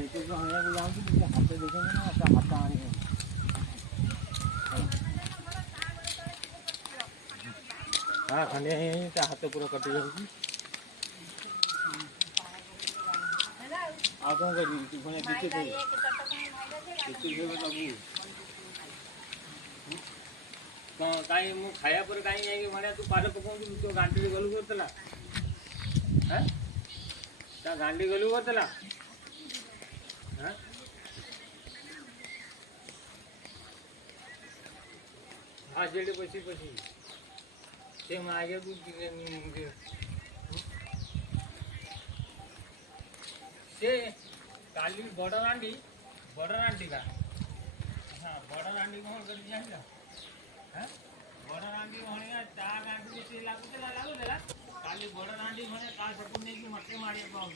देखो तो हमें भी जाऊँ तो हाथ देखेंगे ना ऐसा हाथ आ रही है हाँ खंडे हैं तो हाथ पूरा कट जाएगी आप कौन करी तू बने कितने थे बाबू काही मग खाया पर काही नाही म्हणे तू पालक पकवून तो गांडी घालू करतला हा त्या गांडी घालू करतला हा हा जेडे पशी पशी ते मागे तू ते काली बॉर्डर आंडी का हाँ बॉर्डर आंडी कौन कर दिया क्या हाँ बॉर्डर आंडी होने चा गांडी से लागू देला काली बॉर्डर आंडी होने काल सपुन ने की मट्टे मारी पाऊँ